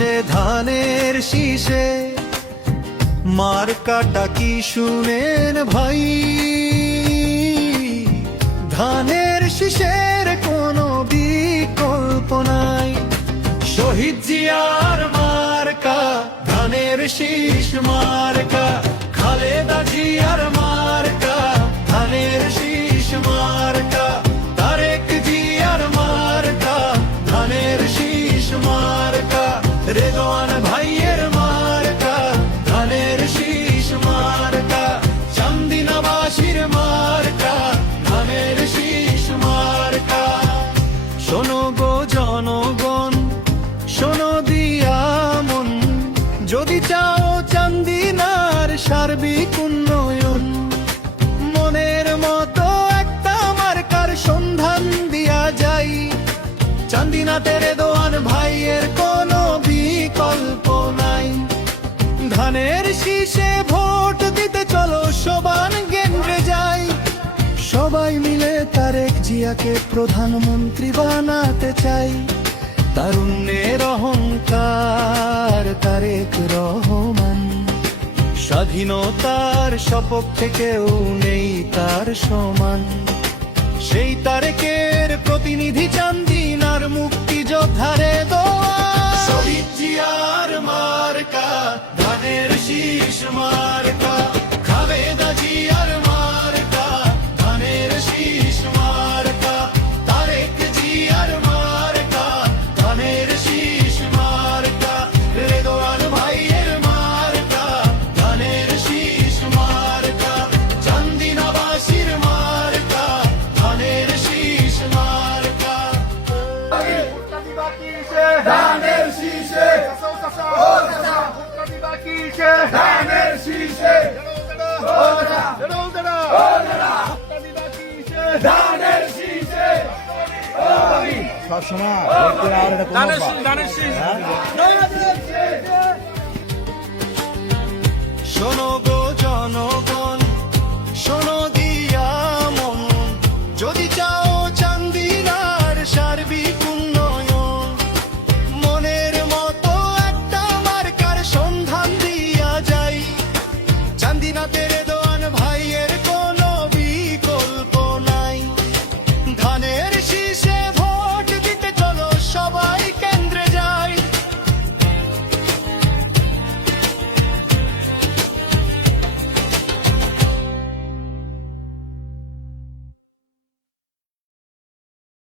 সে ধানের শীষে, মার্কাটা কি শুনেন ভাই? ধানের শীষের কোনো বিকল্প নাই। শহীদ জিয়ার মার্কা ধানের শীষ মার্কা, খালেদা জিয়ার মার্কা ধানের শীষ মার্কা, তারেক জিয়ার মার্কা ধানের শীষ মার্কা, রেদওয়ান ভাইয়ের মার্কা ধানের শীষ মার্কা, চান্দিনাবাসীর মার্কা ধানের শীষ মার্কা। শোনো গো জনগণ, শোনো দিয়া মন, যদি চাও চান্দিনার সার্বিক উন্নয়ন, মনের মতো একটা মার্কার সন্ধান দিয়া যাই। চান্দিনাতে রেদওয়ান ভাইয়ের কোনো বিকল্প নাই। ধানের শীষে ভোট দিতে চলো সবান কেন্দ্রে যাই। সবাই মিলে তারেক জিয়াকে প্রধানমন্ত্রী বানাতে চাই। তারুণ্যের অহংকার তারেক রহমান, স্বাধীনতার সপক্ষে কেউ নেই তার সমান। সেই তারেকের প্রতিনিধি চান্দিনার মুক্তিযোদ্ধারে দোয়া। শহীদ জিয়ার মার্কা ধানের শীষ মার্কা, খালেদা জিয়ার মার্কা ধানের শীষ মার্কা, তারেক জিয়ার মার্কা ধানের শীষ মার্কা, রেদওয়ান ভাইয়ের মার্কা ধানের শীষ মার্কা, চান্দিনাবাসীর মার্কা ধানের শীষ মার্কা। ধানের শীষে ধানের শীষে ধানের শীষে সবসময় শোনো